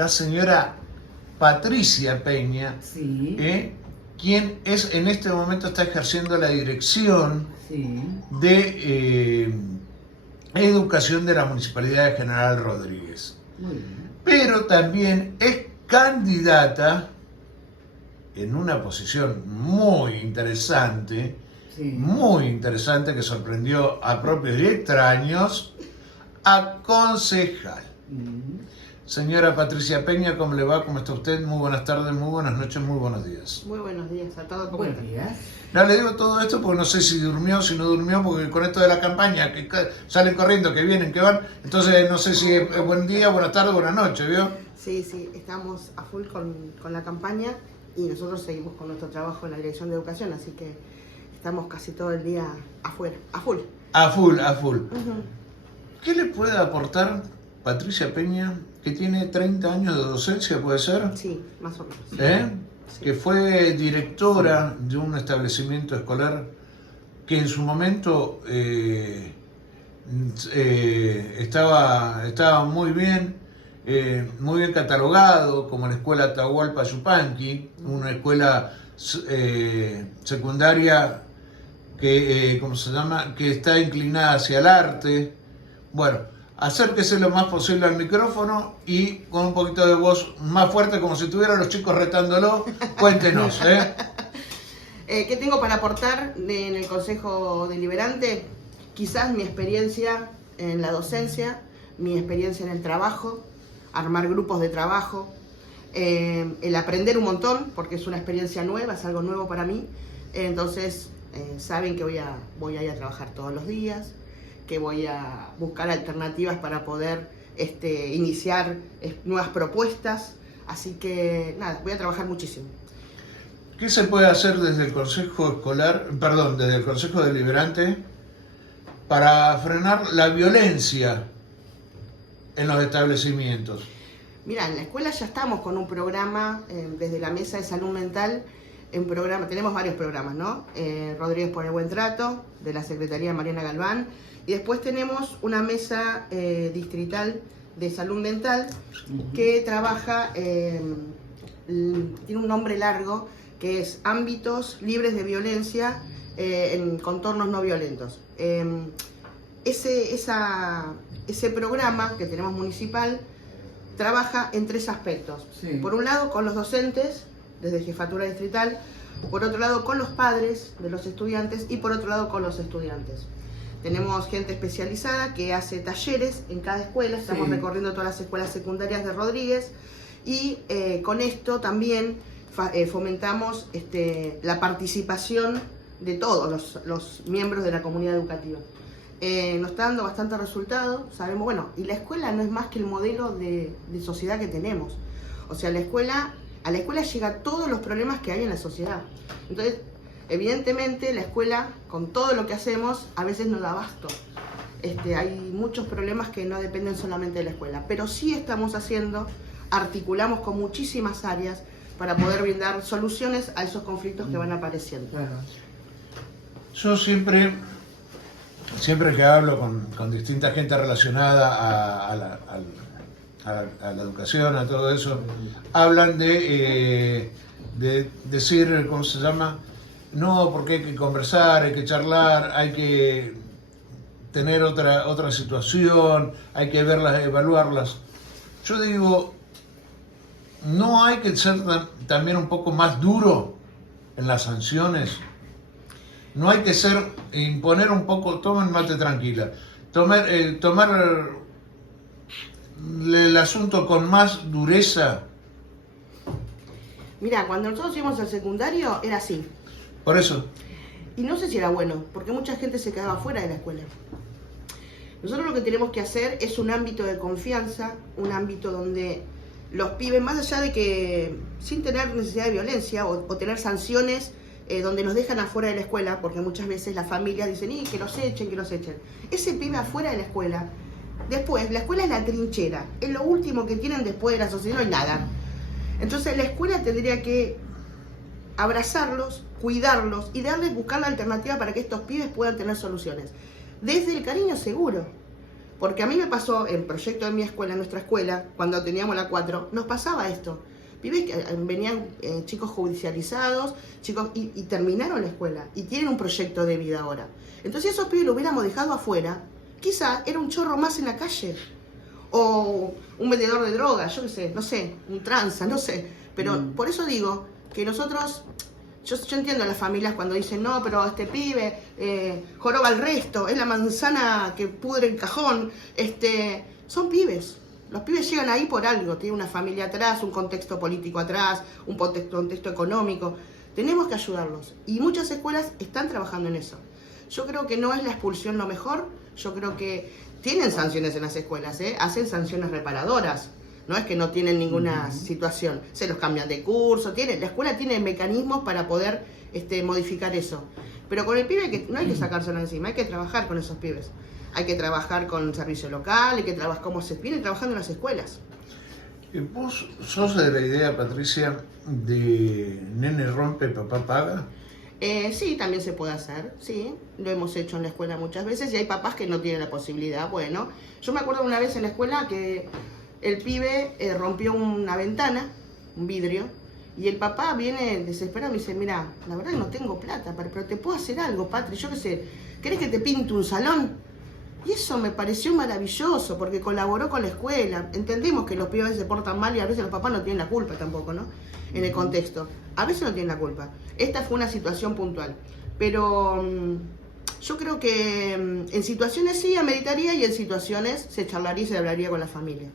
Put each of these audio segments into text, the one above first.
la señora Patricia Peña, Sí, quien en este momento está ejerciendo la dirección sí. de Educación de la Municipalidad de General Rodríguez. Muy bien. Pero también es candidata en una posición Sí. muy interesante que sorprendió a propios y extraños, a concejal. Señora Patricia Peña, ¿cómo le va? ¿Cómo está usted? Muy buenas tardes, muy buenas noches, muy buenos días. Muy buenos días a todos. Buenos días. No, le digo todo esto porque no sé si durmió, si no durmió, porque con esto de la campaña, que salen corriendo, que vienen, que van, entonces no sé si es buen día, buenas tardes, buenas noches, ¿vio? Sí, estamos a full con la campaña y nosotros seguimos con nuestro trabajo en la Dirección de Educación, así que estamos casi todo el día afuera, a full. A full. ¿Qué le puede aportar Patricia Peña, que tiene 30 años de docencia, puede ser? Sí, más o menos. Sí. Que fue directora de un establecimiento escolar que en su momento estaba muy bien catalogado como la escuela Atahualpa Yupanqui, una escuela secundaria que, ¿cómo se llama?, que está inclinada hacia el arte. Bueno, acérquese lo más posible al micrófono y con un poquito de voz más fuerte, como si estuvieran los chicos retándolo. Cuéntenos, ¿Qué tengo para aportar en el Consejo Deliberante? Quizás mi experiencia en la docencia, mi experiencia en el trabajo, armar grupos de trabajo, el aprender un montón, porque es una experiencia nueva, es algo nuevo para mí. Entonces, saben que voy a ir a trabajar todos los días, que voy a buscar alternativas para poder iniciar nuevas propuestas. Así que, nada, voy a trabajar muchísimo. ¿Qué se puede hacer desde el Consejo desde el Consejo Deliberante para frenar la violencia en los establecimientos? Mira, en la escuela ya estamos con un programa, desde la Mesa de Salud Mental, tenemos varios programas, ¿no? Rodríguez por el Buen Trato, de la Secretaría Mariana Galván, y después tenemos una mesa distrital de salud mental que trabaja, tiene un nombre largo, que es Ámbitos Libres de Violencia en Contornos No Violentos. Ese programa que tenemos municipal trabaja en tres aspectos. Sí. Por un lado, con los docentes, desde Jefatura Distrital, por otro lado, con los padres de los estudiantes y por otro lado, con los estudiantes. Tenemos gente especializada que hace talleres en cada escuela, estamos recorriendo todas las escuelas secundarias de Rodríguez y con esto también fomentamos la participación de todos los miembros de la comunidad educativa. Nos está dando bastante resultado, sabemos, bueno, y la escuela no es más que el modelo de sociedad que tenemos. O sea, a la escuela llega todos los problemas que hay en la sociedad. Entonces, evidentemente, la escuela, con todo lo que hacemos, a veces no da abasto. Hay muchos problemas que no dependen solamente de la escuela, pero sí estamos articulamos con muchísimas áreas para poder brindar soluciones a esos conflictos que van apareciendo. Claro. Yo siempre que hablo con distinta gente relacionada a la educación, a todo eso, hablan de decir, ¿cómo se llama? No, porque hay que conversar, hay que charlar, hay que tener otra situación, hay que verlas, evaluarlas. Yo digo, ¿no hay que ser también un poco más duro en las sanciones? No hay que imponer un poco, tomen mate tranquila, tomar el asunto con más dureza. Mira, cuando nosotros íbamos al secundario era así. Por eso. Y no sé si era bueno, porque mucha gente se quedaba fuera de la escuela. Nosotros lo que tenemos que hacer es un ámbito de confianza, un ámbito donde los pibes, más allá de que sin tener necesidad de violencia o tener sanciones donde nos dejan afuera de la escuela, porque muchas veces las familias dicen, que los echen. Ese pibe afuera de la escuela, después, la escuela es la trinchera, es lo último que tienen después de la sociedad, no hay nada. Entonces la escuela tendría que abrazarlos, cuidarlos y buscar la alternativa para que estos pibes puedan tener soluciones. Desde el cariño seguro. Porque a mí me pasó en proyecto de mi escuela, en nuestra escuela, cuando teníamos la 4, nos pasaba esto. Pibes que venían chicos judicializados, chicos y terminaron la escuela y tienen un proyecto de vida ahora. Entonces, si esos pibes lo hubiéramos dejado afuera, quizá era un chorro más en la calle. O un vendedor de drogas, yo qué sé, no sé, un tranza, no sé. Pero por eso digo que nosotros, yo entiendo a las familias cuando dicen, no, pero este pibe joroba el resto, es la manzana que pudre el cajón. Son pibes. Los pibes llegan ahí por algo, tiene una familia atrás, un contexto político atrás, un contexto económico. Tenemos que ayudarlos. Y muchas escuelas están trabajando en eso. Yo creo que no es la expulsión lo mejor, yo creo que tienen sanciones en las escuelas, hacen sanciones reparadoras. No es que no tienen ninguna situación, se los cambian de curso, la escuela tiene mecanismos para poder modificar eso. Pero con el pibe no hay que sacárselo encima, hay que trabajar con esos pibes. Hay que trabajar con el servicio local, hay que trabajar como se viene trabajando en las escuelas. ¿Vos sos de la idea, Patricia, de nene rompe, papá paga? Sí, también se puede hacer, sí. Lo hemos hecho en la escuela muchas veces y hay papás que no tienen la posibilidad. Bueno, yo me acuerdo una vez en la escuela que el pibe rompió una ventana, un vidrio, y el papá viene desesperado y me dice, mira, la verdad que no tengo plata, pero te puedo hacer algo, Patri, yo qué sé, ¿querés que te pinte un salón? Y eso me pareció maravilloso, porque colaboró con la escuela. Entendemos que los pibes a veces se portan mal y a veces los papás no tienen la culpa tampoco, ¿no? En el contexto. A veces no tienen la culpa. Esta fue una situación puntual. Pero yo creo que en situaciones sí ameritaría y en situaciones se charlaría y se hablaría con la familia.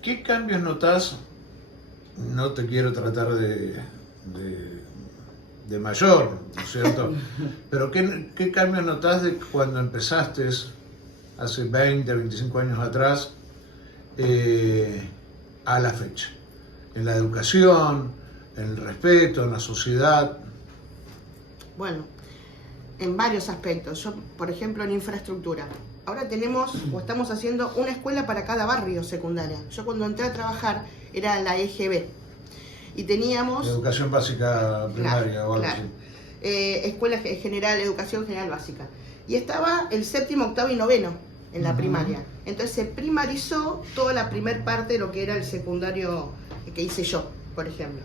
¿Qué cambios notás? No te quiero tratar de mayor, ¿no es cierto? Pero ¿qué cambios notás de cuando empezaste hace 20, 25 años atrás a la fecha? En la educación, en el respeto, en la sociedad. Bueno, en varios aspectos. Yo, por ejemplo, en infraestructura. Ahora tenemos, o estamos haciendo, una escuela para cada barrio secundaria. Yo cuando entré a trabajar era la EGB. Y teníamos... Educación básica primaria, claro, o algo claro. así. Escuela general, educación general básica. Y estaba el 7º, 8º y 9º en la primaria. Entonces se primarizó toda la primer parte de lo que era el secundario que hice yo, por ejemplo.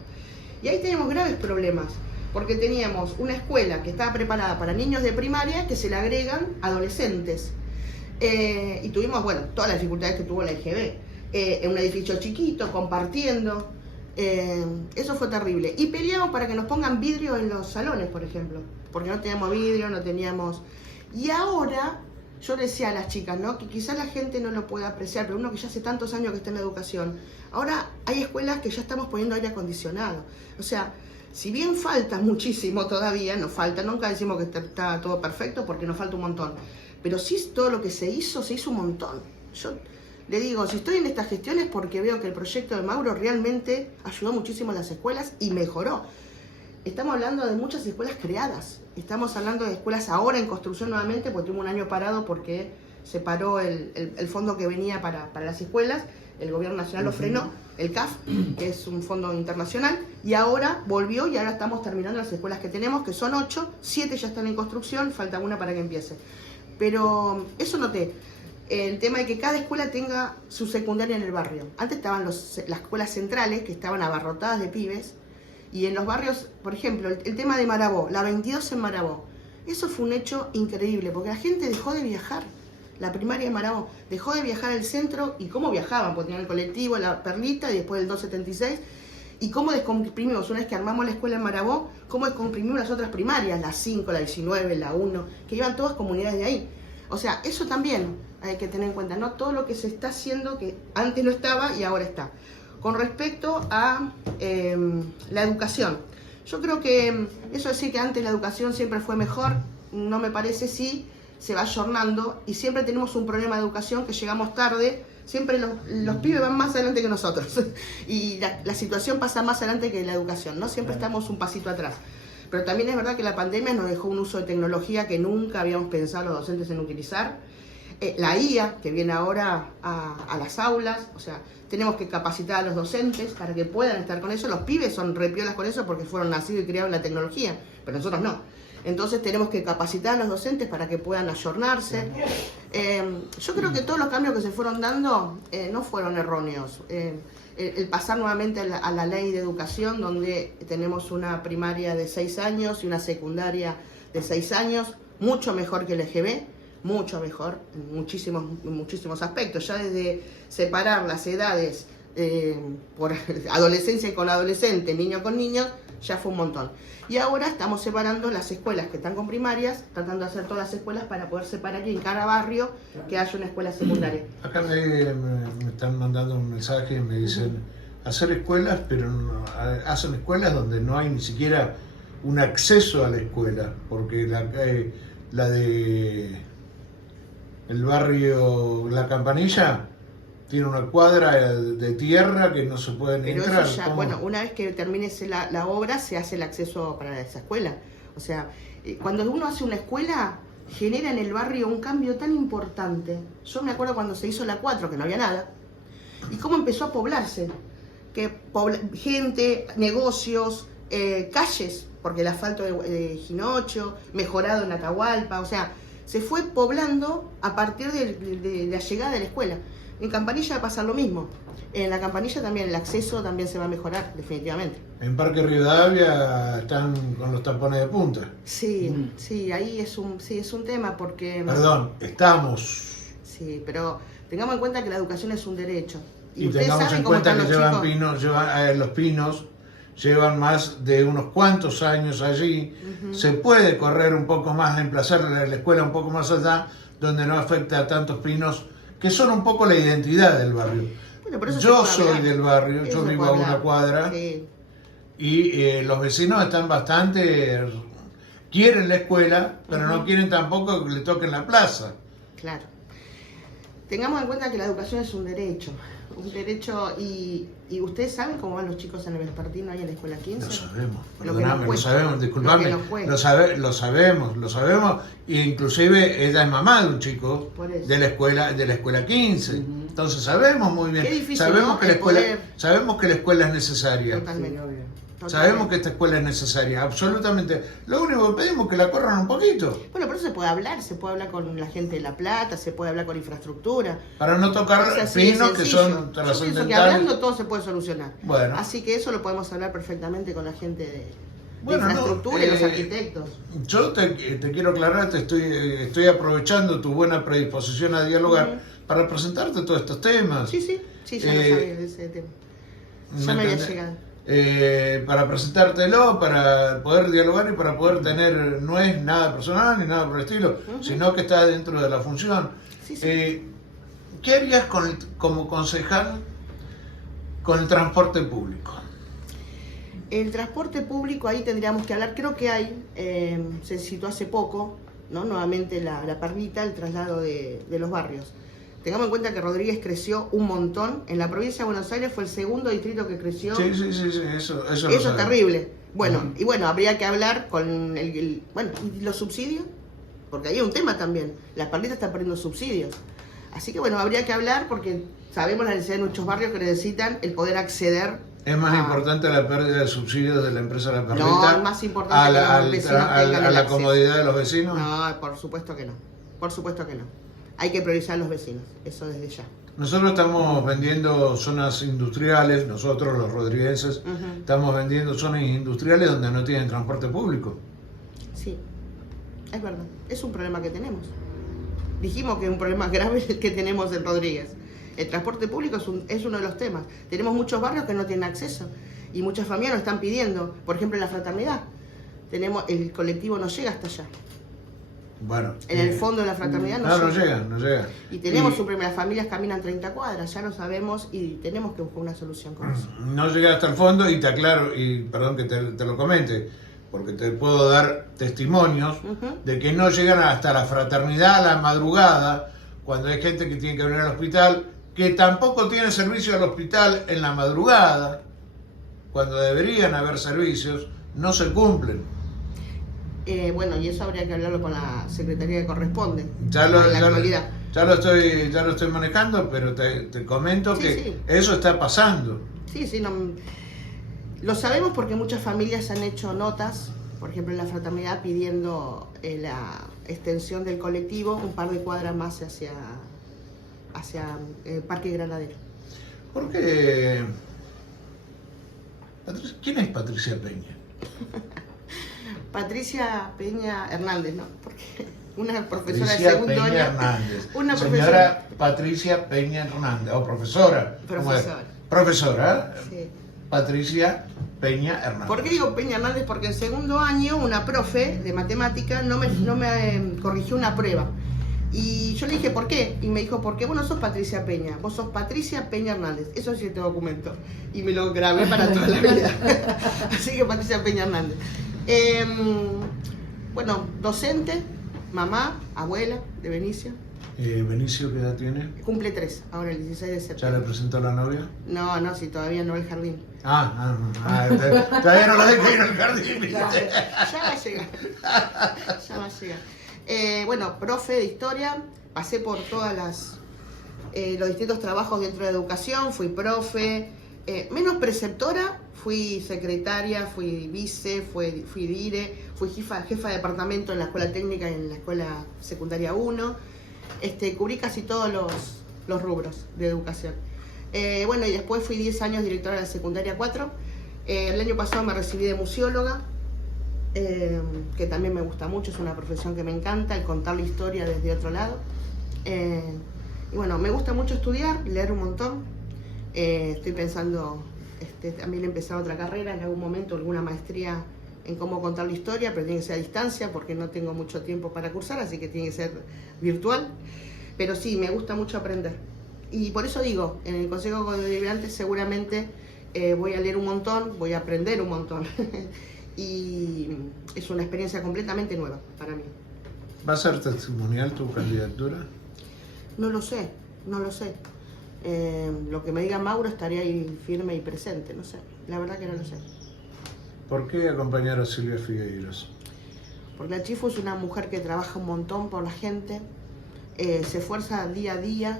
Y ahí teníamos graves problemas, porque teníamos una escuela que estaba preparada para niños de primaria que se le agregan adolescentes. Y tuvimos, bueno, todas las dificultades que tuvo la EGB. En un edificio chiquito, compartiendo. Eso fue terrible. Y peleamos para que nos pongan vidrio en los salones, por ejemplo. Porque no teníamos vidrio, no teníamos... Y ahora, yo le decía a las chicas, ¿no? Que quizás la gente no lo pueda apreciar, pero uno que ya hace tantos años que está en la educación, ahora hay escuelas que ya estamos poniendo aire acondicionado. O sea, si bien falta muchísimo todavía, nos falta, nunca decimos que está todo perfecto porque nos falta un montón. Pero sí, todo lo que se hizo un montón. Yo le digo, si estoy en estas gestiones porque veo que el proyecto de Mauro realmente ayudó muchísimo a las escuelas y mejoró. Estamos hablando de muchas escuelas creadas. Estamos hablando de escuelas ahora en construcción nuevamente, porque tuvimos un año parado porque se paró el fondo que venía para las escuelas. El gobierno nacional lo frenó, el CAF, que es un fondo internacional, y ahora volvió y ahora estamos terminando las escuelas que tenemos, que son 8, 7 ya están en construcción, falta una para que empiece. Pero eso noté. El tema de que cada escuela tenga su secundaria en el barrio. Antes estaban las escuelas centrales, que estaban abarrotadas de pibes, y en los barrios, por ejemplo, el tema de Marabó, la 22 en Marabó. Eso fue un hecho increíble, porque la gente dejó de viajar. La primaria de Marabó dejó de viajar al centro, y cómo viajaban, porque tenían el colectivo, la Perlita, y después el 276, y cómo descomprimimos, una vez que armamos la escuela en Marabó, cómo descomprimimos las otras primarias, la 5, la 19, la 1, que iban todas comunidades de ahí. O sea, eso también hay que tener en cuenta, ¿no? Todo lo que se está haciendo que antes no estaba y ahora está. Con respecto a la educación, yo creo que eso de decir que antes la educación siempre fue mejor, no me parece, sí, se va ayornando y siempre tenemos un problema de educación que llegamos tarde, siempre los pibes van más adelante que nosotros y la situación pasa más adelante que la educación, ¿no? Siempre estamos un pasito atrás. Pero también es verdad que la pandemia nos dejó un uso de tecnología que nunca habíamos pensado los docentes en utilizar. La IA, que viene ahora a las aulas, o sea, tenemos que capacitar a los docentes para que puedan estar con eso. Los pibes son repiolas con eso porque fueron nacidos y criados en la tecnología, pero nosotros no. Entonces tenemos que capacitar a los docentes para que puedan ayornarse. Yo creo que todos los cambios que se fueron dando no fueron erróneos. El pasar nuevamente a la ley de educación, donde tenemos una primaria de 6 años y una secundaria de 6 años, mucho mejor que el EGB, mucho mejor en muchísimos aspectos. Ya desde separar las edades por adolescencia con adolescente, niño con niño, ya fue un montón. Y ahora estamos separando las escuelas que están con primarias, tratando de hacer todas las escuelas para poder separar y en cada barrio que haya una escuela secundaria. Acá me están mandando un mensaje y me dicen hacer escuelas, pero hacen escuelas donde no hay ni siquiera un acceso a la escuela, porque la de el barrio La Campanilla tiene una cuadra de tierra que no se puede ni entrar. Eso ya, bueno, una vez que termine la obra se hace el acceso para esa escuela. O sea, cuando uno hace una escuela, genera en el barrio un cambio tan importante. Yo me acuerdo cuando se hizo la 4, que no había nada, y cómo empezó a poblarse. Gente, negocios, calles, porque el asfalto de Ginocho, mejorado en Atahualpa, o sea, se fue poblando a partir de la llegada de la escuela. En Campanilla va a pasar lo mismo. En la Campanilla también el acceso también se va a mejorar, definitivamente. En Parque Rivadavia están con los tapones de punta. Sí, sí, ahí es un tema porque... Perdón, estamos. Sí, pero tengamos en cuenta que la educación es un derecho. Y tengamos en cuenta que los pinos llevan más de unos cuantos años allí. Se puede correr un poco más, emplazar la escuela un poco más allá, donde no afecta a tantos pinos, que son un poco la identidad del barrio. Bueno, por eso yo soy del barrio, yo vivo a una cuadra, sí. Y los vecinos están bastante... Quieren la escuela, pero no quieren tampoco que le toquen la plaza. Claro. Tengamos en cuenta que la educación es un derecho y ustedes saben cómo van los chicos en el vespertino ahí en la escuela 15. Lo sabemos, perdóname, lo sabemos, disculpame, lo sabemos, e inclusive ella es mamá de un chico de la escuela 15, entonces sabemos muy bien, qué difícil, sabemos, ¿no? que sabemos que la escuela es necesaria. Totalmente. Sabemos que esta escuela es necesaria, absolutamente. Lo único que pedimos es que la corran un poquito. Bueno, por eso se puede hablar con la gente de La Plata, se puede hablar con infraestructura. Para no tocar pinos que son trascendentales. Yo pienso que hablando todo se puede solucionar. Bueno. Así que eso lo podemos hablar perfectamente con la gente de infraestructura y los arquitectos. Yo te quiero aclarar, estoy aprovechando tu buena predisposición a dialogar para presentarte todos estos temas. Sí, ya lo sabía de ese tema. Ya me había llegado. Para presentártelo, para poder dialogar y para poder tener, no es nada personal ni nada por el estilo, sino que está dentro de la función. Sí. ¿Qué harías como concejal con el transporte público? El transporte público, ahí tendríamos que hablar, creo que se citó hace poco, ¿no? Nuevamente la perrita, el traslado de los barrios. Tengamos en cuenta que Rodríguez creció un montón. En la provincia de Buenos Aires fue el segundo distrito que creció. Sí, eso es terrible. Bueno, y bueno, habría que hablar con ¿y los subsidios? Porque ahí hay un tema también. Las perlitas están perdiendo subsidios. Así que bueno, habría que hablar porque sabemos la necesidad de muchos barrios que necesitan el poder acceder. ¿Es más importante la pérdida de subsidios de la empresa La Perlita? No, es más importante que los vecinos tengan a la comodidad de los vecinos. No, por supuesto que no. Por supuesto que no. Hay que priorizar a los vecinos, eso desde ya. Nosotros estamos vendiendo zonas industriales, nosotros los rodriguenses, estamos vendiendo zonas industriales donde no tienen transporte público. Sí, es verdad, es un problema que tenemos. Dijimos que es un problema grave el que tenemos en Rodríguez. El transporte público es uno de los temas. Tenemos muchos barrios que no tienen acceso y muchas familias nos están pidiendo, por ejemplo en la fraternidad, el colectivo no llega hasta allá. Bueno, en el fondo de la fraternidad no llega. Y tenemos las familias caminan 30 cuadras, ya lo sabemos y tenemos que buscar una solución con eso. No llega hasta el fondo y te aclaro, y perdón que te lo comente, porque te puedo dar testimonios de que no llegan hasta la fraternidad a la madrugada, cuando hay gente que tiene que venir al hospital, que tampoco tiene servicio al hospital en la madrugada, cuando deberían haber servicios, no se cumplen. Y eso habría que hablarlo con la secretaría que corresponde. Ya lo estoy manejando, pero te comento que eso está pasando. Sí, lo sabemos porque muchas familias han hecho notas por ejemplo, en la fraternidad pidiendo la extensión del colectivo un par de cuadras más hacia Parque Granadero. ¿Por qué? ¿Quién es Patricia Peña? Patricia Peña Hernández, ¿no? Porque una profesora Patricia de segundo Peña año. Hernández. Una Señora Patricia Peña Hernández, o profesora. ¿Cómo es? Profesora. Profesora. Sí. Patricia Peña Hernández. ¿Por qué digo Peña Hernández? Porque en segundo año una profe de matemática no me corrigió una prueba. Y yo le dije, ¿por qué? Y me dijo, porque vos no sos Patricia Peña, vos sos Patricia Peña Hernández. Eso sí este documento. Y me lo grabé para toda la vida. Así que Patricia Peña Hernández. Bueno, docente, mamá, abuela de Benicio. ¿Benicio qué edad tiene? Cumple 3, ahora el 16 de ¿Ya septiembre. le presentó a la novia? No, sí, todavía no el jardín. Todavía no la dejo ir al jardín. ¿Viste? Ya va a llegar. Ya va a llegar. Bueno, profe de historia, pasé por todas los distintos trabajos dentro de educación, fui profe, menos preceptora, fui secretaria, fui vice, fui dire, fui jefa de departamento en la escuela técnica y en la escuela secundaria 1. Cubrí casi todos los rubros de educación. Bueno, y después fui 10 años directora de la secundaria 4. El año pasado me recibí de museóloga, que también me gusta mucho, es una profesión que me encanta, el contar la historia desde otro lado. Y bueno, me gusta mucho estudiar, leer un montón. Estoy pensando también empezar otra carrera en algún momento, alguna maestría en cómo contar la historia, pero tiene que ser a distancia porque no tengo mucho tiempo para cursar, así que tiene que ser virtual. Pero sí, me gusta mucho aprender. Y por eso digo, en el Consejo Deliberante seguramente voy a leer un montón, voy a aprender un montón. Y es una experiencia completamente nueva para mí. ¿Va a ser testimonial tu candidatura? No lo sé. Lo que me diga Mauro estaría ahí firme y presente, no sé. La verdad que no lo sé. ¿Por qué acompañar a Silvia Figueiros? Porque la Chifu es una mujer que trabaja un montón por la gente, se esfuerza día a día,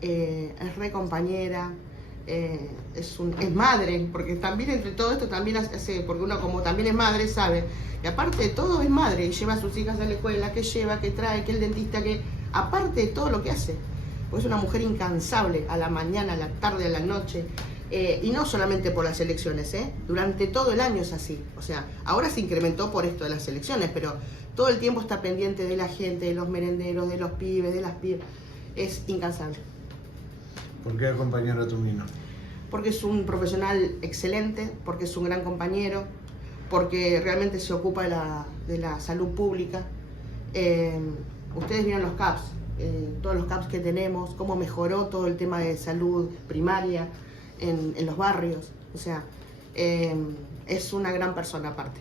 es re compañera, es madre, porque también entre todo esto también hace, porque uno como también es madre sabe, y aparte de todo es madre, y lleva a sus hijas a la escuela, que lleva, que trae, que el dentista, que aparte de todo lo que hace, pues es una mujer incansable, a la mañana, a la tarde, a la noche. Y no solamente por las elecciones, durante todo el año es así. O sea, ahora se incrementó por esto de las elecciones, pero todo el tiempo está pendiente de la gente, de los merenderos, de los pibes, de las pibes. Es incansable. ¿Por qué acompañar a tu nino? Porque es un profesional excelente, porque es un gran compañero, porque realmente se ocupa de la salud pública. Ustedes vieron los CAPS, todos los CAPS que tenemos, cómo mejoró todo el tema de salud primaria en los barrios. O sea, es una gran persona aparte.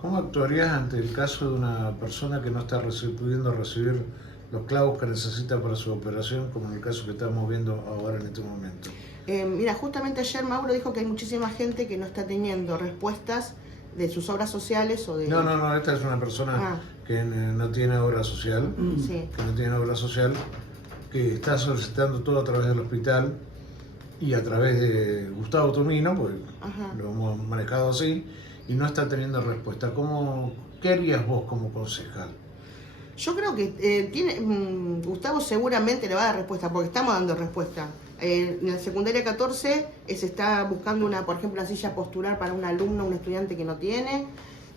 ¿Cómo actuarías ante el caso de una persona que no está pudiendo recibir los clavos que necesita para su operación, como en el caso que estamos viendo ahora en este momento? Mira, justamente ayer Mauro dijo que hay muchísima gente que no está teniendo respuestas de sus obras sociales o de... No, esta es una persona que no tiene obra social, Sí. que no tiene obra social, que está solicitando todo a través del hospital y a través de Gustavo Tomino, pues lo hemos manejado así, y no está teniendo respuesta. ¿Qué harías vos como concejal? Yo creo que Gustavo seguramente le va a dar respuesta, porque estamos dando respuesta. En la secundaria 14 se está buscando por ejemplo, una silla postural para un alumno, un estudiante que no tiene,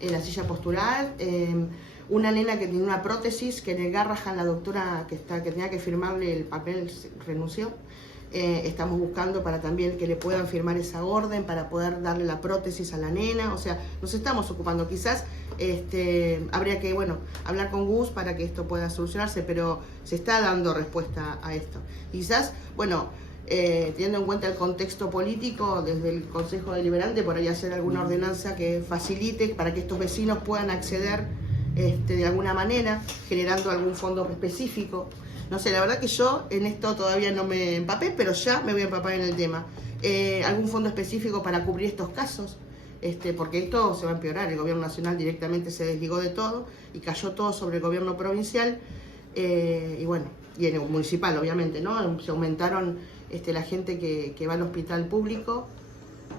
la silla postural, una nena que tiene una prótesis, que en el Garrahan la doctora que tenía que firmarle el papel renunció. Estamos buscando para también que le puedan firmar esa orden para poder darle la prótesis a la nena. O sea, nos estamos ocupando. Quizás habría que hablar con Gus para que esto pueda solucionarse, pero se está dando respuesta a esto. Quizás, teniendo en cuenta el contexto político, desde el Consejo Deliberante, por ahí hacer alguna ordenanza que facilite para que estos vecinos puedan acceder de alguna manera, generando algún fondo específico. No sé, la verdad que yo en esto todavía no me empapé, pero ya me voy a empapar en el tema. Algún fondo específico para cubrir estos casos, porque esto se va a empeorar. El gobierno nacional directamente se desligó de todo y cayó todo sobre el gobierno provincial y en el municipal, obviamente, ¿no? Se aumentaron la gente que va al hospital público,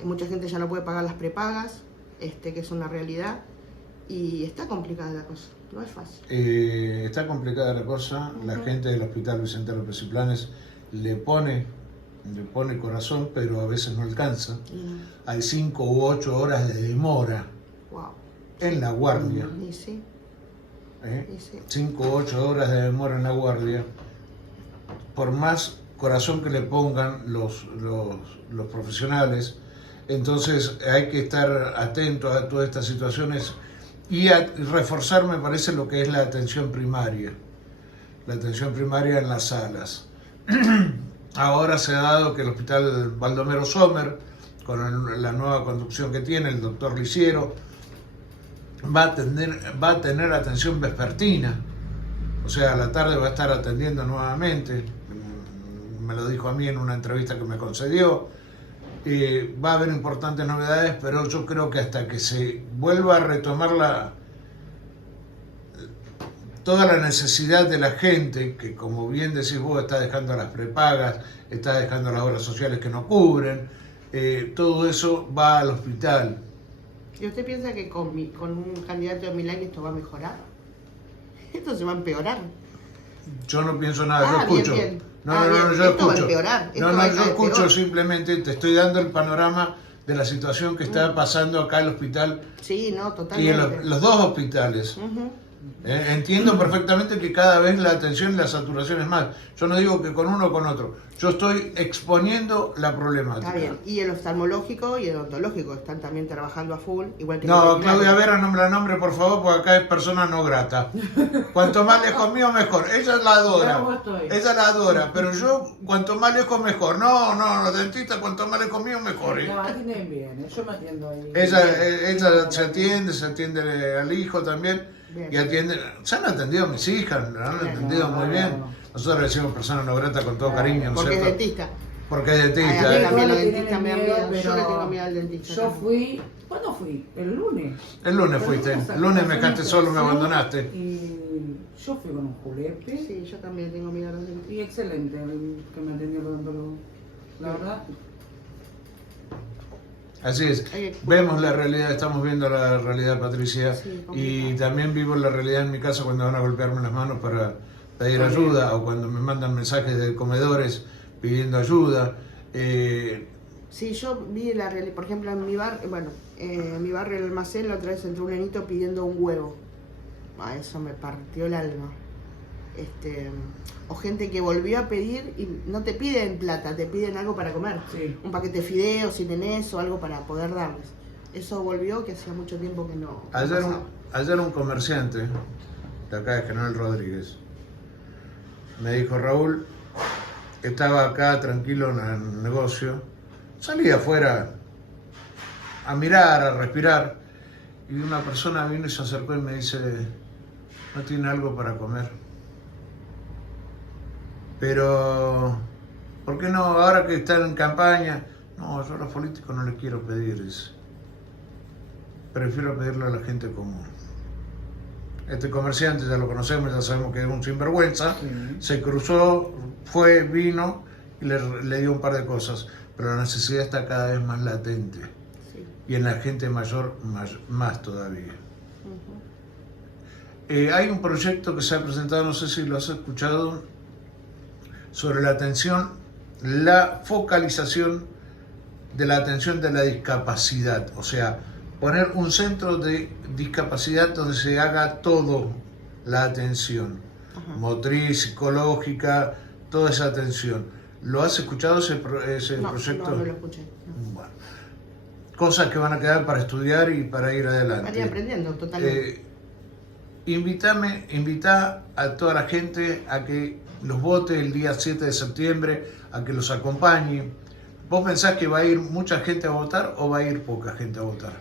mucha gente ya no puede pagar las prepagas, que es una realidad. Y está complicada la cosa, no es fácil. Está complicada la cosa, la gente del Hospital Vicente López y Planes le pone corazón, pero a veces no alcanza. Hay 5 u 8 horas de demora Wow. en la guardia. Y sí. Y sí. 5 u 8 horas de demora en la guardia. Por más corazón que le pongan los profesionales, entonces hay que estar atento a todas estas situaciones y a reforzar, me parece, lo que es la atención primaria en las salas. Ahora se ha dado que el Hospital Baldomero Sommer, con la nueva conducción que tiene el doctor Lisiero, va a tener atención vespertina, o sea, a la tarde va a estar atendiendo nuevamente, me lo dijo a mí en una entrevista que me concedió. Va a haber importantes novedades, pero yo creo que hasta que se vuelva a retomar toda la necesidad de la gente, que como bien decís vos, está dejando las prepagas, está dejando las obras sociales que no cubren, todo eso va al hospital. ¿Y usted piensa que con un candidato de Milán esto va a mejorar? Esto se va a empeorar. Yo no pienso nada, yo escucho. Bien. Yo esto escucho. va a empeorar. Yo escucho, simplemente te estoy dando el panorama de la situación que está pasando acá en el hospital. Sí, no, totalmente. Y en los dos hospitales. Entiendo perfectamente que cada vez la atención y la saturación es más. Yo no digo que con uno o con otro. Yo estoy exponiendo la problemática. Está bien. Y el oftalmológico y el odontológico están también trabajando a full. Igual que No, Claudia Vera, no me la nombre, por favor, porque acá es persona no grata. Cuanto más lejos mío, mejor. Ella la adora. Ella la adora. Pero yo, cuanto más lejos, mejor. No, los dentistas, cuanto más lejos mío, mejor. No, atienden bien. Yo me atiendo ahí. Ella se atiende al hijo también. Bien. Y atienden, se han atendido a mis hijas, lo han atendido muy bien. Nosotros le decimos persona no grata con todo cariño, ¿no es Porque es cierto? dentista. Porque es Ay, a dentista. mí también los Todos le dentistas tienen me dan miedo, miedo. Yo le pero tengo miedo al dentista. Yo fui, ¿cuándo fui? El lunes. El lunes fuiste, el lunes me dejaste solo, me abandonaste. Y yo fui con un julepe. Sí, yo también tengo miedo a los dentistas. Y excelente el que me atendió el odontólogo. La verdad. Así es, vemos la realidad, estamos viendo la realidad, Patricia, Sí, y también vivo la realidad en mi casa cuando van a golpearme las manos para pedir ayuda o cuando me mandan mensajes de comedores pidiendo ayuda. Sí, yo vi la realidad, por ejemplo, en mi barrio, en mi barrio, el Almacén, la otra vez entró un nenito pidiendo un huevo. Eso me partió el alma. O gente que volvió a pedir y no te piden plata, te piden algo para comer. Sí. Un paquete de fideos, si tenés, o algo para poder darles. Eso volvió, que hacía mucho tiempo que no pasaba. Ayer un comerciante de acá de General Rodríguez me dijo: Raúl, estaba acá tranquilo en el negocio, salí afuera a mirar, a respirar, y una persona vino y se acercó y me dice: ¿no tiene algo para comer? Pero, ¿por qué no, ahora que están en campaña? No, yo a los políticos no les quiero pedir eso. Prefiero pedirlo a la gente común. Este comerciante ya lo conocemos, ya sabemos que es un sinvergüenza. Sí. Se cruzó, fue, vino y le dio un par de cosas. Pero la necesidad está cada vez más latente. Sí. Y en la gente mayor más todavía. Hay un proyecto que se ha presentado, no sé si lo has escuchado, sobre la focalización de la atención de la discapacidad, o sea, poner un centro de discapacidad donde se haga todo la atención, motriz, psicológica, toda esa atención. ¿Lo has escuchado ese proyecto? No lo escuché. No. Bueno, cosas que van a quedar para estudiar y para ir adelante. Estaría aprendiendo totalmente. Invita a toda la gente a que los vote el día 7 de septiembre, a que los acompañe. ¿Vos pensás que va a ir mucha gente a votar o va a ir poca gente a votar?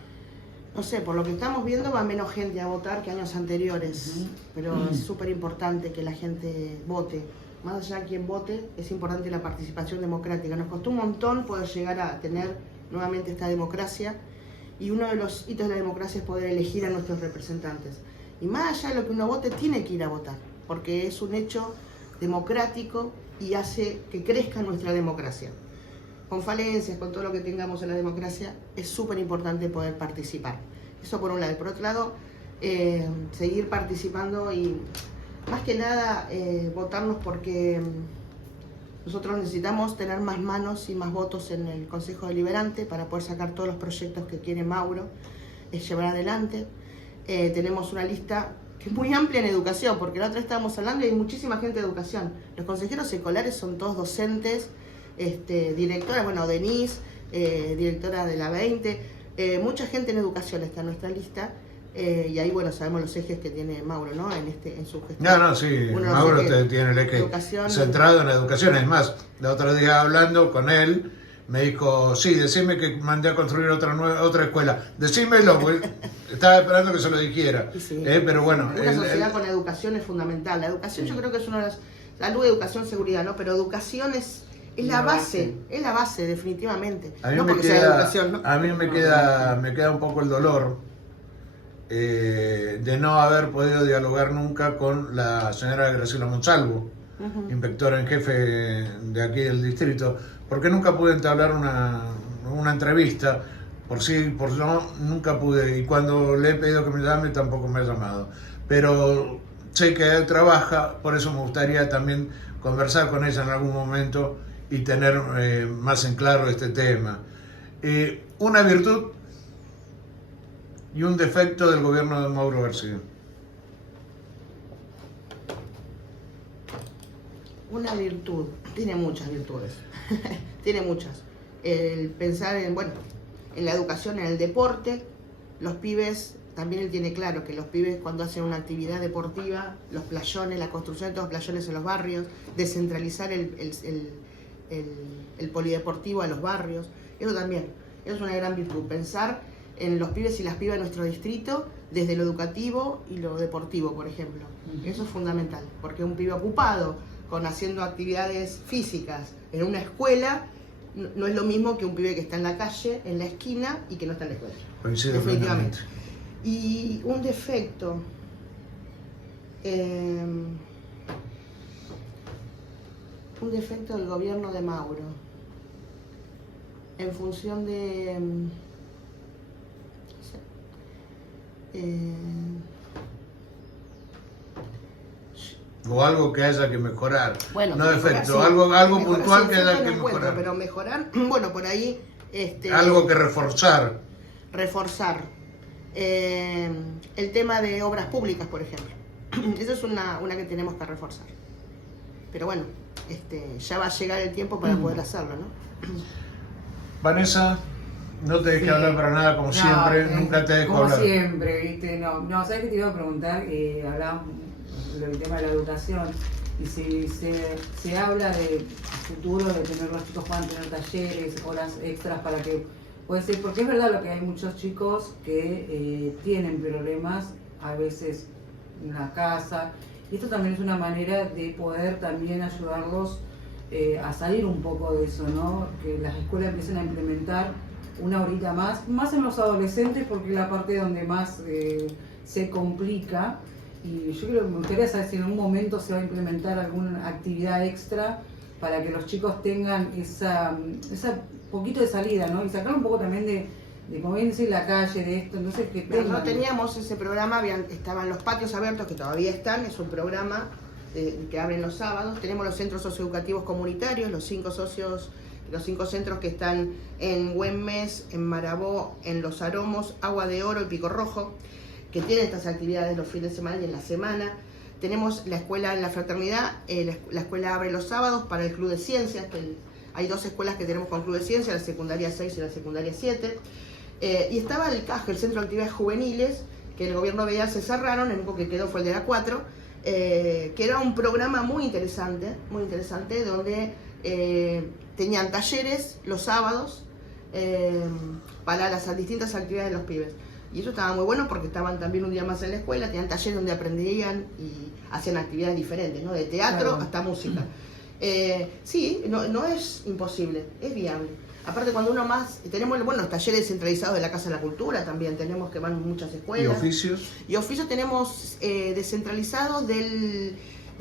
No sé, por lo que estamos viendo va menos gente a votar que años anteriores, pero es súper importante que la gente vote. Más allá de quien vote, es importante la participación democrática. Nos costó un montón poder llegar a tener nuevamente esta democracia, y uno de los hitos de la democracia es poder elegir a nuestros representantes. Y más allá de lo que uno vote, tiene que ir a votar, porque es un hecho democrático y hace que crezca nuestra democracia. Con falencias, con todo lo que tengamos en la democracia, es súper importante poder participar. Eso por un lado. Y por otro lado, seguir participando y más que nada votarnos porque nosotros necesitamos tener más manos y más votos en el Consejo Deliberante para poder sacar todos los proyectos que quiere Mauro llevar adelante. Tenemos una lista que es muy amplia en educación, porque la otra vez estábamos hablando y hay muchísima gente de educación. Los consejeros escolares son todos docentes, directoras, bueno, Denise, directora de la 20, mucha gente en educación está en nuestra lista. Y ahí, bueno, sabemos los ejes que tiene Mauro, ¿no? En su gestión. No, sí, Mauro tiene el eje educación, centrado en la educación. Es más, la otra día hablando con él, me dijo, sí, decime que mandé a construir otra escuela. Decímelo, porque estaba esperando que se lo dijera. Sí, pero bueno. Una sociedad con educación es fundamental. La educación yo creo que es una de las... Salud, educación, seguridad, ¿no? Pero educación es la base, definitivamente. A mí no me porque sea educación, ¿no? A mí me queda un poco el dolor de no haber podido dialogar nunca con la señora Graciela Monsalvo, inspectora en jefe de aquí del distrito, porque nunca pude entablar una entrevista, por sí, por no, nunca pude, y cuando le he pedido que me llame tampoco me ha llamado, pero sé que él trabaja, por eso me gustaría también conversar con ella en algún momento y tener más en claro este tema. Una virtud y un defecto del gobierno de Mauro García. Una virtud, tiene muchas virtudes, tiene muchas. El pensar en la educación, en el deporte, los pibes, también él tiene claro que los pibes cuando hacen una actividad deportiva, los playones, la construcción de todos los playones en los barrios, descentralizar el polideportivo a los barrios, eso también, eso es una gran virtud, pensar en los pibes y las pibas de nuestro distrito, desde lo educativo y lo deportivo, por ejemplo. Eso es fundamental, porque un pibe ocupado con haciendo actividades físicas en una escuela no es lo mismo que un pibe que está en la calle, en la esquina y que no está en la escuela. Coincido definitivamente. plenamente. Y un defecto, del gobierno de Mauro, en función de o algo que haya que mejorar, bueno, no defecto, sí, algo mejorar, puntual sí, que haya no que encuentro, mejorar, pero mejorar, bueno, por ahí algo que reforzar. El tema de obras públicas, por ejemplo. Eso es una que tenemos que reforzar. Pero bueno, ya va a llegar el tiempo para poder hacerlo, ¿no? Vanessa, no te dejé Sí. hablar para nada, como siempre, nunca te dejo como hablar. Como siempre, ¿viste? No, ¿sabes qué te iba a preguntar? Hablábamos del tema de la educación, y si se habla de futuro, de tener los chicos puedan tener talleres, horas extras para que, puede ser, porque es verdad lo que hay muchos chicos que tienen problemas a veces en la casa, y esto también es una manera de poder también ayudarlos a salir un poco de eso, ¿no? Que las escuelas empiecen a implementar una horita más en los adolescentes, porque es la parte donde más se complica. Y yo creo que me gustaría saber si en un momento se va a implementar alguna actividad extra para que los chicos tengan esa poquito de salida, ¿no? Y sacar un poco también de como bien decir, la calle, de esto, entonces que Pero tengan. no teníamos ese programa, estaban los patios abiertos, que todavía están, es un programa que abren los sábados. Tenemos los centros socioeducativos comunitarios, los 5 centros que están en Güemes, en Marabó, en Los Aromos, Agua de Oro y Pico Rojo, que tienen estas actividades los fines de semana y en la semana. Tenemos la escuela en la fraternidad, la escuela abre los sábados para el Club de Ciencias, hay 2 escuelas que tenemos con Club de Ciencias, la secundaria 6 y la secundaria 7. Y estaba el CAJ, el Centro de Actividades Juveniles, que el gobierno veía se cerraron, el único que quedó fue el de la 4, que era un programa muy interesante, donde tenían talleres los sábados para las distintas actividades de los pibes. Y eso estaba muy bueno porque estaban también un día más en la escuela, tenían talleres donde aprendían y hacían actividades diferentes, ¿no? De teatro hasta música. Sí, no es imposible, es viable. Aparte cuando uno más, tenemos los talleres centralizados de la Casa de la Cultura también, tenemos que van muchas escuelas. ¿Y oficios? Y oficios tenemos descentralizados del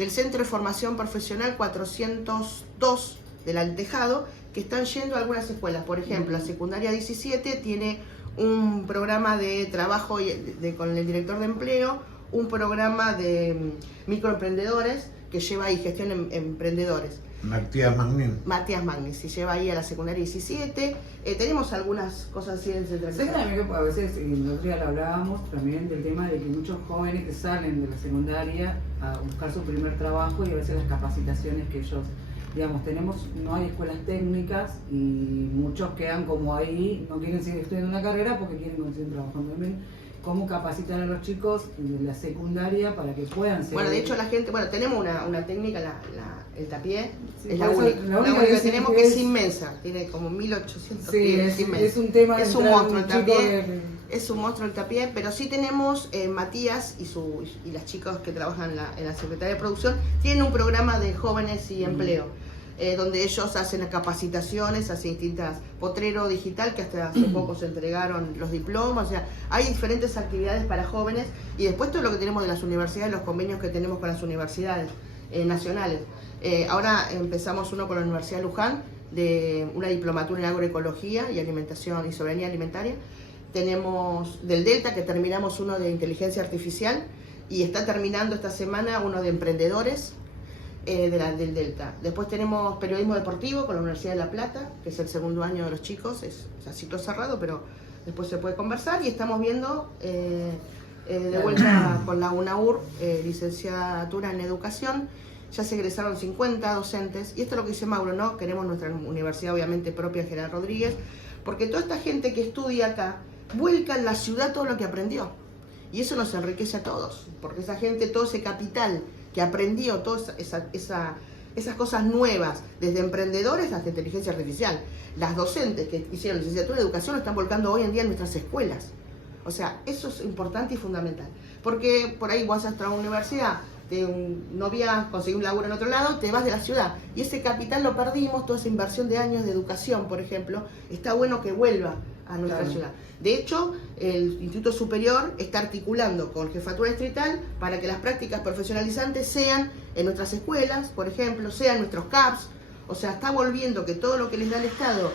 Centro de Formación Profesional 402 del Altejado, que están yendo a algunas escuelas. Por ejemplo, la secundaria 17 tiene un programa de trabajo con el director de empleo, un programa de microemprendedores que lleva ahí gestión emprendedores. Matías Magni, se lleva ahí a la secundaria 17. Tenemos algunas cosas así ¿Sabes descentralizadas. también que a veces, y el otro día lo hablábamos también del tema de que muchos jóvenes que salen de la secundaria a buscar su primer trabajo y a veces las capacitaciones que ellos, digamos, no hay escuelas técnicas y muchos quedan como ahí, no quieren seguir estudiando una carrera porque quieren conseguir un trabajo. También cómo capacitar a los chicos de la secundaria para que puedan seguir. Bueno, de hecho la gente, tenemos una técnica, el tapié, Sí, es la por eso, única, la única que tenemos, que es inmensa, tiene como 1800 sí, pies, es un tema es de un entrar monstruo el un chico tapié, es un monstruo el tapié, pero sí tenemos Matías y las chicas que trabajan en la Secretaría de Producción, tienen un programa de jóvenes y empleo, donde ellos hacen capacitaciones, hacen distintas, Potrero Digital, que hasta hace poco se entregaron los diplomas, o sea, hay diferentes actividades para jóvenes, y después todo lo que tenemos de las universidades, los convenios que tenemos con las universidades nacionales. Ahora empezamos uno con la Universidad de Luján, de una diplomatura en agroecología y alimentación y soberanía alimentaria. Tenemos del Delta, que terminamos uno de inteligencia artificial, y está terminando esta semana uno de emprendedores del Delta. Después tenemos periodismo deportivo con la Universidad de La Plata, que es el segundo año de los chicos, es ciclo cerrado, pero después se puede conversar, y estamos viendo de vuelta con la UNAUR, licenciatura en educación. Ya se egresaron 50 docentes, y esto es lo que dice Mauro, ¿no? Queremos nuestra universidad obviamente propia, General Rodríguez, porque toda esta gente que estudia acá vuelca en la ciudad todo lo que aprendió, y eso nos enriquece a todos, porque esa gente, todo ese capital que aprendió, todas esas cosas nuevas, desde emprendedores hasta inteligencia artificial, las docentes que hicieron licenciatura en educación lo están volcando hoy en día en nuestras escuelas. O sea, eso es importante y fundamental, porque por ahí vas a entrar a una universidad, no habías conseguido un laburo en otro lado, te vas de la ciudad, y ese capital lo perdimos, toda esa inversión de años de educación, por ejemplo, está bueno que vuelva a nuestra ciudad. De hecho, el Instituto Superior está articulando con Jefatura Distrital para que las prácticas profesionalizantes sean en nuestras escuelas, por ejemplo, sean en nuestros CAPS, o sea, está volviendo que todo lo que les da el Estado,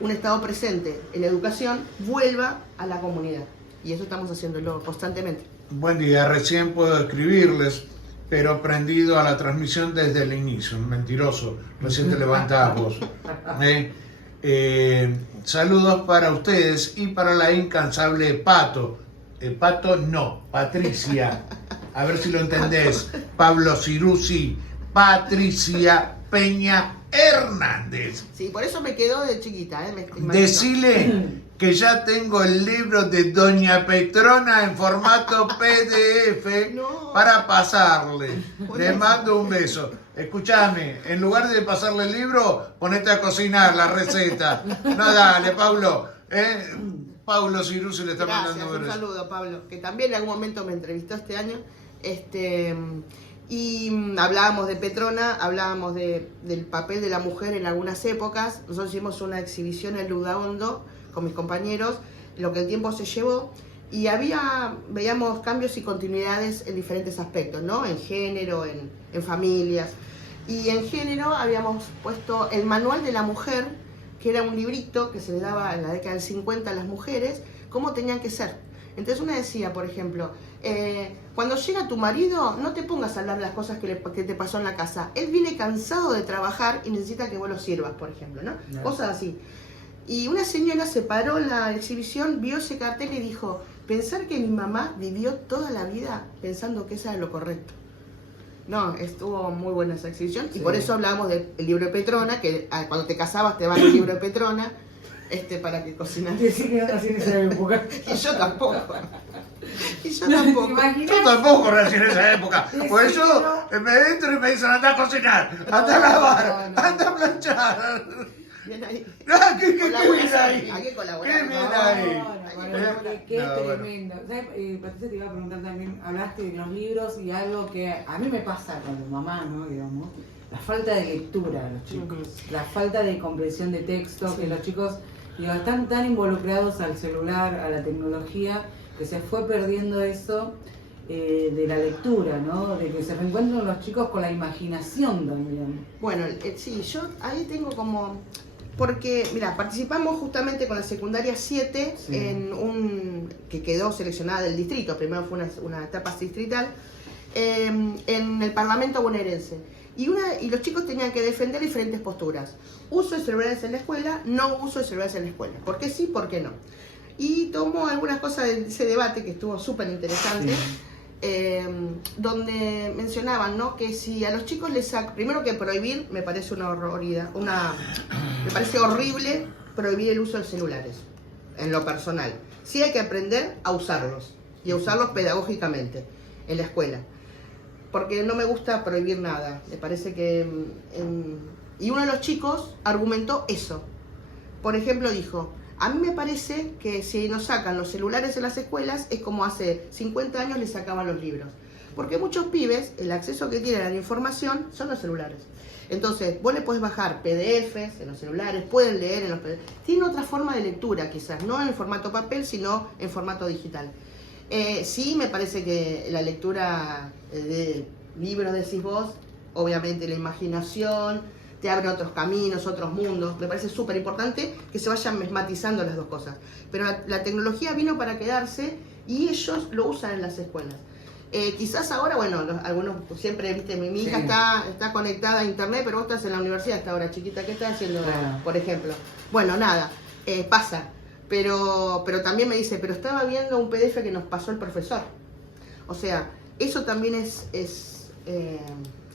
un Estado presente en educación, vuelva a la comunidad, y eso estamos haciéndolo constantemente. Buen día, recién puedo escribirles, pero prendido a la transmisión desde el inicio, un mentiroso, recién te levantás vos. Saludos para ustedes y para la incansable Pato. Pato no, Patricia, a ver si lo entendés, Pablo Ciruzzi, Patricia Peña Hernández. Sí, por eso me quedó de chiquita. Decile que ya tengo el libro de Doña Petrona en formato PDF para pasarle. Le mando un beso. Escúchame, en lugar de pasarle el libro, ponete a cocinar la receta. No, dale, Pablo. Paulo Ciruzzi le está mandando un saludo, Pablo, que también en algún momento me entrevistó este año. Y hablábamos de Petrona, hablábamos del papel de la mujer en algunas épocas. Nosotros hicimos una exhibición en Ludahondo con mis compañeros, lo que el tiempo se llevó, y veíamos cambios y continuidades en diferentes aspectos, ¿no? En género, en familias. Y en género habíamos puesto el manual de la mujer, que era un librito que se le daba en la década del 50 a las mujeres, cómo tenían que ser. Entonces una decía, por ejemplo, cuando llega tu marido, no te pongas a hablar de las cosas que te pasó en la casa. Él viene cansado de trabajar y necesita que vos lo sirvas, por ejemplo, ¿no? No. Cosas así. Y una señora se paró en la exhibición, vio ese cartel y dijo, pensar que mi mamá vivió toda la vida pensando que eso era lo correcto. No, estuvo muy buena esa exhibición, y por eso hablábamos del libro de Petrona, que cuando te casabas te vas al libro de Petrona, para que cocinas. Sí, que no nací en esa época. Y yo tampoco. Y yo tampoco. Yo tampoco nací en esa época. Por eso me entro y me dicen, anda a cocinar, anda a lavar, anda a planchar. Bien ahí. ¿Qué viene ahí? Hay que ¿Qué colaborar. viene ahí? Qué No, bueno. tremendo. ¿Sabes? Patricia, te iba a preguntar también, hablaste de los libros y algo que a mí me pasa con mamá, ¿no? Digamos, la falta de lectura de los chicos, la falta de comprensión de texto, que los chicos están tan involucrados al celular, a la tecnología, que se fue perdiendo eso de la lectura, ¿no? De que se reencuentran los chicos con la imaginación también. Bueno, sí, yo ahí tengo como Porque, mira, participamos justamente con la secundaria 7 Sí. en que quedó seleccionada del distrito, primero fue una etapa distrital, en el Parlamento bonaerense. Y los chicos tenían que defender diferentes posturas. Uso de celulares en la escuela, no uso de celulares en la escuela. ¿Por qué sí, por qué no? Y tomó algunas cosas de ese debate que estuvo súper interesante. Donde mencionaban, ¿no?, que si a los chicos les primero que prohibir me parece una horroridad, me parece horrible prohibir el uso de celulares en lo personal. Sí hay que aprender a usarlos y a usarlos pedagógicamente en la escuela, porque no me gusta prohibir nada. Me parece que y uno de los chicos argumentó eso. Por ejemplo, dijo: a mí me parece que si nos sacan los celulares en las escuelas es como hace 50 años les sacaban los libros. Porque muchos pibes, el acceso que tienen a la información son los celulares. Entonces, vos le podés bajar PDFs en los celulares, pueden leer en los PDFs. Tienen otra forma de lectura quizás, no en formato papel, sino en formato digital. Sí, me parece que la lectura de libros, decís vos, obviamente la imaginación, te abren otros caminos, otros mundos. Me parece súper importante que se vayan mesmatizando las dos cosas. Pero la tecnología vino para quedarse y ellos lo usan en las escuelas. Quizás ahora, bueno, algunos siempre, viste, mi hija está conectada a internet, pero vos estás en la universidad hasta ahora, chiquita, ¿qué estás haciendo, por ejemplo? Bueno, nada, pasa. Pero también me dice, pero estaba viendo un PDF que nos pasó el profesor. O sea, eso también es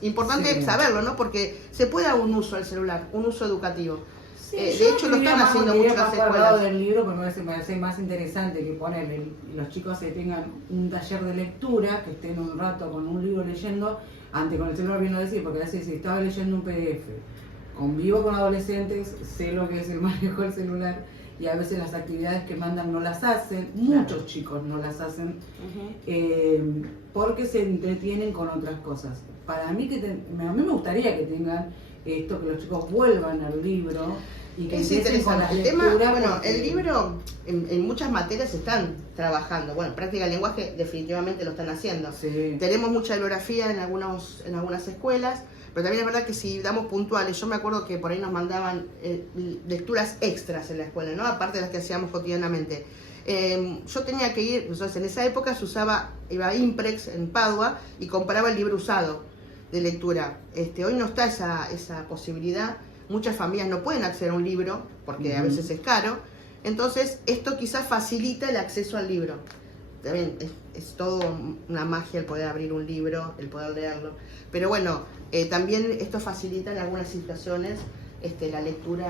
importante saberlo, ¿no? Porque se puede dar un uso al celular, un uso educativo. Sí, de hecho, lo están haciendo muchas escuelas. Del libro, porque me parece más interesante que ponerle los chicos que tengan un taller de lectura, que estén un rato con un libro leyendo, antes con el celular, bien lo decir, porque a veces si estaba leyendo un PDF, convivo con adolescentes, sé lo que es el manejo del celular, y a veces las actividades que mandan no las hacen, muchos chicos no las hacen, porque se entretienen con otras cosas. Para mí, a mí me gustaría que tengan esto, que los chicos vuelvan al libro y que es empiecen con la lectura. Bueno, porque el libro en muchas materias están trabajando. Bueno, práctica del lenguaje definitivamente lo están haciendo. Sí. Tenemos mucha bibliografía en algunas escuelas, pero también es verdad que si damos puntuales, yo me acuerdo que por ahí nos mandaban lecturas extras en la escuela, ¿no? Aparte de las que hacíamos cotidianamente. Yo tenía que ir, entonces en esa época iba a Imprex en Padua y compraba el libro usado de lectura. Hoy no está esa posibilidad. Muchas familias no pueden acceder a un libro porque a veces es caro. Entonces esto quizás facilita el acceso al libro. También es todo una magia el poder abrir un libro, el poder leerlo. Pero bueno, también esto facilita en algunas situaciones la lectura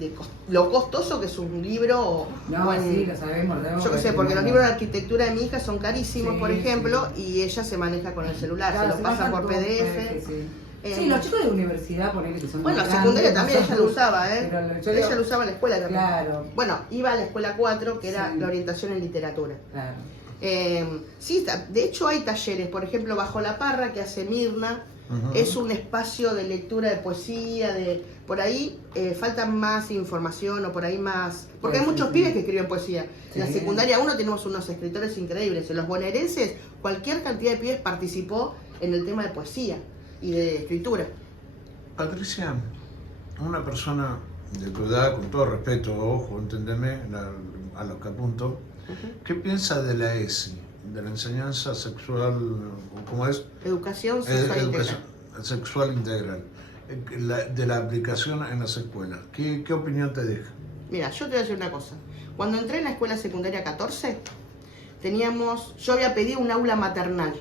de lo costoso que es un libro. Sí, lo sabemos. Yo qué sé, porque los libros de arquitectura de mi hija son carísimos, por ejemplo, y ella se maneja con el celular, Claro, se lo pasa por PDF. Sí, los chicos de universidad, ponele que son bueno, más secundaria grandes, también ella lo usaba, pero ella lo usaba en la escuela también. Claro. Bueno, iba a la escuela 4, que era Sí. la orientación en literatura. Claro. Sí, de hecho hay talleres, por ejemplo, Bajo la Parra, que hace Mirna, es un espacio de lectura de poesía, por ahí falta más información o por ahí más... Porque hay muchos pibes que escriben poesía. En la secundaria 1 tenemos unos escritores increíbles. En los bonaerenses, cualquier cantidad de pibes participó en el tema de poesía y de escritura. Patricia, una persona de tu edad, con todo respeto, ojo, entendeme a lo que apunto, ¿qué piensa de la ESI, de la enseñanza sexual, cómo es? Educación sexual integral. Sexual integral, de la aplicación en las escuelas? ¿Qué opinión te deja? Mira, yo te voy a decir una cosa. Cuando entré en la escuela secundaria 14, yo había pedido un aula maternal,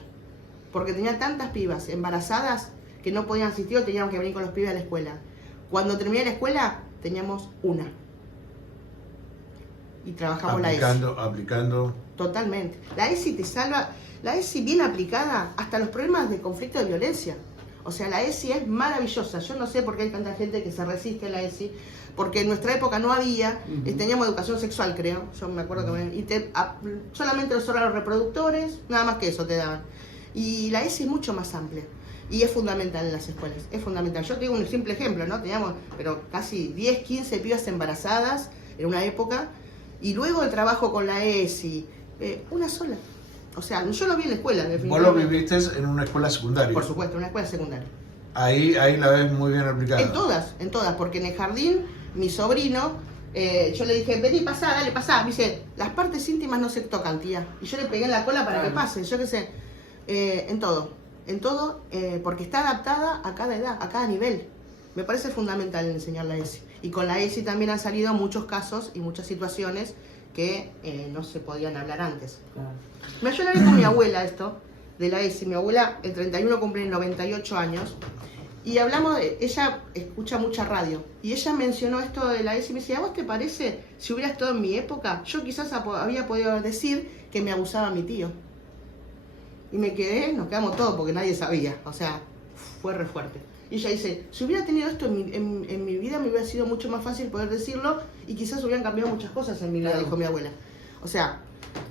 porque tenía tantas pibas embarazadas que no podían asistir o teníamos que venir con los pibes a la escuela. Cuando terminé la escuela, teníamos una. Y trabajamos la ESI. Aplicando. Totalmente. La ESI te salva, la ESI bien aplicada, hasta los problemas de conflicto de violencia. O sea, la ESI es maravillosa. Yo no sé por qué hay tanta gente que se resiste a la ESI, porque en nuestra época no había, teníamos educación sexual, creo. Yo me acuerdo que solamente los órganos reproductores, nada más que eso te daban. Y la ESI es mucho más amplia. Y es fundamental en las escuelas, es fundamental. Yo te digo un simple ejemplo, ¿no? Teníamos casi 10, 15 pibas embarazadas en una época, y luego el trabajo con la ESI, una sola. O sea, yo lo vi en la escuela, Vos lo viviste en una escuela secundaria. Por supuesto, en una escuela secundaria. Ahí la ves muy bien aplicada. En todas, porque en el jardín Mi sobrino, yo le dije, vení, pasá, dale, pasá. Me dice, las partes íntimas no se tocan, tía. Y yo le pegué en la cola para que pase, yo qué sé. En todo, porque está adaptada a cada edad, a cada nivel. Me parece fundamental enseñar la ESI. Y con la ESI también han salido muchos casos y muchas situaciones que no se podían hablar antes. Claro. Yo lo vi con mi abuela esto, de la ESI. Mi abuela, el 31 cumple 98 años. Y hablamos ella escucha mucha radio. Y ella mencionó esto de la ESI y me decía, ¿a vos te parece, si hubiera estado en mi época, yo quizás había podido decir que me abusaba mi tío? Y me quedé, nos quedamos todos porque nadie sabía. O sea, fue re fuerte. Y ella dice, si hubiera tenido esto en mi vida, me hubiera sido mucho más fácil poder decirlo y quizás hubieran cambiado muchas cosas en mi vida, dijo mi abuela. O sea,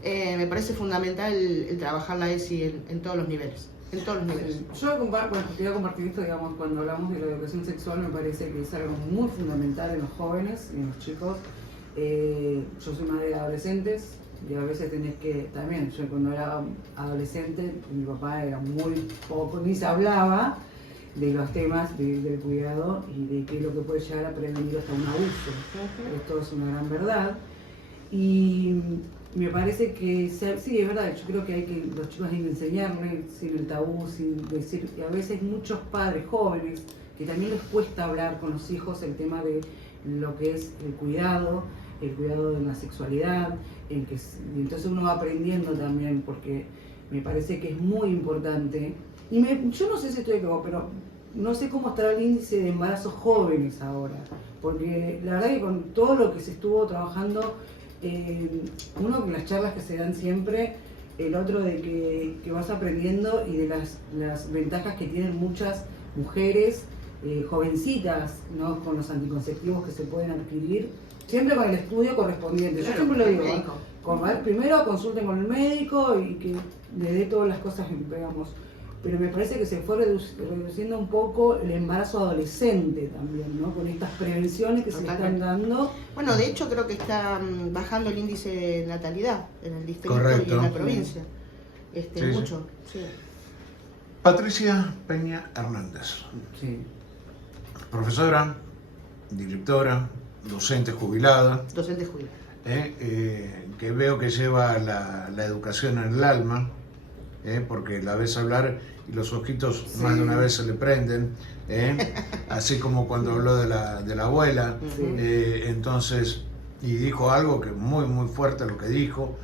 me parece fundamental el trabajar la ESI en todos los niveles. En todos los niveles. Yo quería compartir esto, digamos, cuando hablamos de la educación sexual, me parece que es algo muy fundamental en los jóvenes y en los chicos. Yo soy madre de adolescentes y a veces tenés que, también, yo cuando era adolescente, mi papá era muy poco, ni se hablaba de los temas del cuidado y de qué es lo que puede llegar a prevenir hasta un abuso. Esto es una gran verdad. Y me parece que, sí, es verdad, yo creo que los chicos hay que enseñarles sin el tabú, sin decir, que a veces muchos padres jóvenes, que también les cuesta hablar con los hijos el tema de lo que es el cuidado de la sexualidad, y entonces uno va aprendiendo también, porque me parece que es muy importante. Y yo no sé si estoy equivocado, pero no sé cómo estará el índice de embarazos jóvenes ahora, porque la verdad que con todo lo que se estuvo trabajando, uno con las charlas que se dan siempre, el otro de que vas aprendiendo y de las ventajas que tienen muchas mujeres jovencitas, ¿no? Con los anticonceptivos que se pueden adquirir, siempre con el estudio correspondiente. Yo siempre lo digo, primero consulten con el médico y que le dé todas las cosas que pegamos. Pero me parece que se fue reduciendo un poco el embarazo adolescente también, ¿no? Con estas prevenciones que se están dando. Bueno, de hecho creo que está bajando el índice de natalidad en el distrito. Correcto. Y en la provincia. Sí, mucho. Sí. Patricia Peña Hernández, Sí. profesora, directora, docente jubilada, Docente jubilado. que veo que lleva la educación en el alma, porque la ves hablar y los ojitos más de una vez se le prenden, así como cuando habló de la abuela. Sí. Entonces, y dijo algo que muy muy fuerte lo que dijo,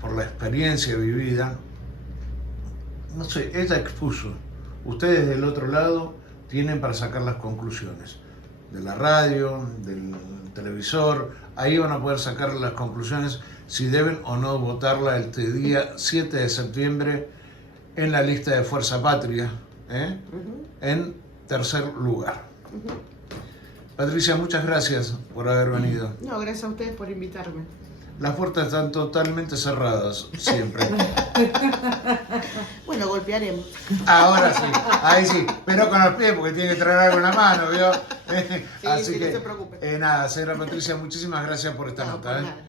por la experiencia vivida. No sé, ella expuso, ustedes del otro lado tienen para sacar las conclusiones de la radio, del televisor, ahí van a poder sacar las conclusiones si deben o no votarla este día 7 de septiembre en la lista de Fuerza Patria, en tercer lugar. Patricia, muchas gracias por haber venido. No, gracias a ustedes por invitarme. Las puertas están totalmente cerradas, siempre. Bueno, golpearemos. Ahora sí, ahí sí, pero con los pies porque tiene que traer algo en la mano, ¿vio? Sí, Así sí, que, no se preocupe. nada, señora Patricia, muchísimas gracias por esta No, nota. por nada.